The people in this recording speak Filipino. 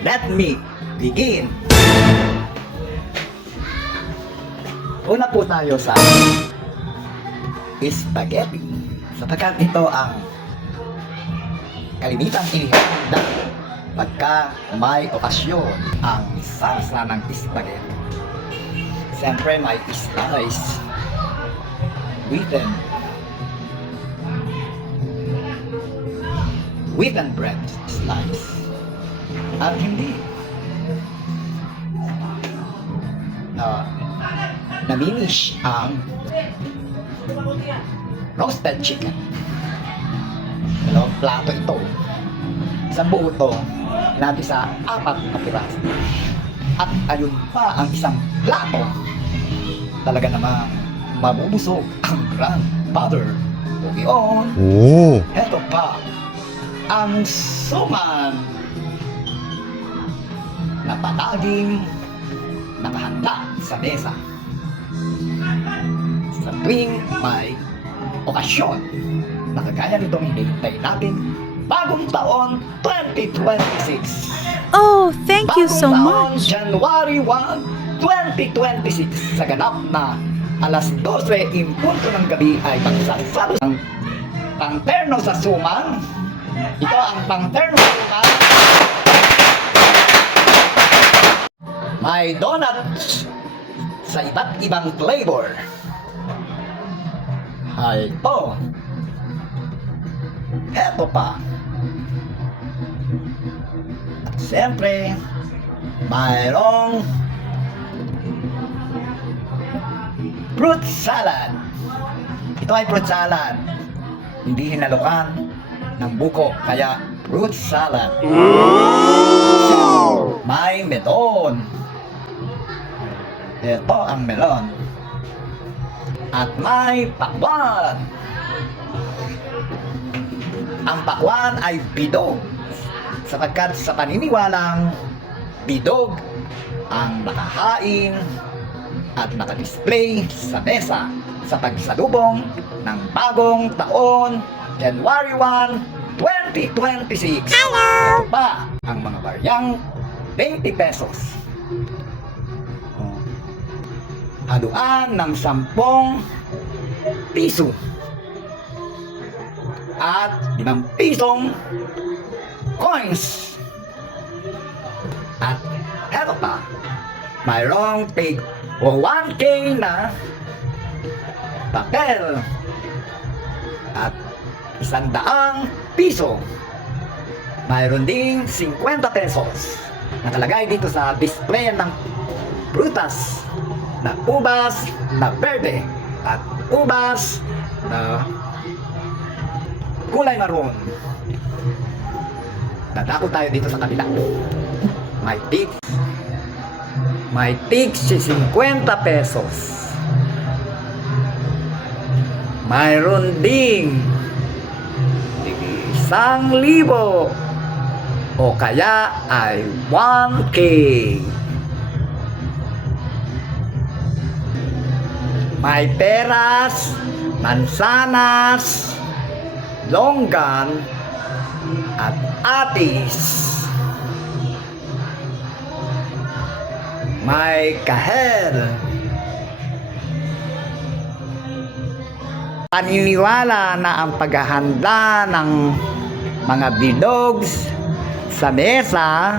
Let me begin. Una po tayo sa spaghetti, sapagkat ito ang kalimitang inihanda pagka may okasyon ang salsa ng spaghetti. Siyempre may slice wheaten bread slice. At hindi namimiss ang roasted chicken. Plato ito. Isang buo ito, natin sa 4 na piraso. At ayun pa ang isang plato. Talaga namang mabubusog ang grandfather. Yun. Oh. Eto pa ang suman na palaging nakahanda sa mesa sa tuwing may okasyon na kagaya nitong hinihintay natin bagong taon 2026. Oh, thank you so Bagong taon, much. January 1, 2026 sa ganap na alas 12 impunto ng gabi ay magsasalo ng pangterno sa suman. Ito ang pangterno sa suman. May donuts sa iba't ibang flavor. Ay ito. Eto pa. At siyempre, mayroong fruit salad. Ito ay fruit salad. Hindi hinalukan ng buko, kaya fruit salad. May melon. Ito ang melon. At may pakwan. Ang pakwan ay bidog, sapagkat sa paniniwalang bidog ang nakahain at nakadisplay sa mesa sa pagsalubong ng bagong taon, January 1, 2026. Hello! Pa ang mga baryang 20 pesos. Haluan ng 10 piso at 5 pisong coins. At eto pa, mayroong tig 1K na papel at 100 piso. Mayroon ding 50 pesos nakalagay dito sa display ng prutas na ubas na verde at ubas na kulay maroon. Dadako tayo dito sa kabila. May tig 50 pesos. Mayroon ding 1,000 o kaya ay 1K. May peras, mansanas, longgan, at atis. May kahel. Paniniwala na ang paghahanda ng mga bidogs sa mesa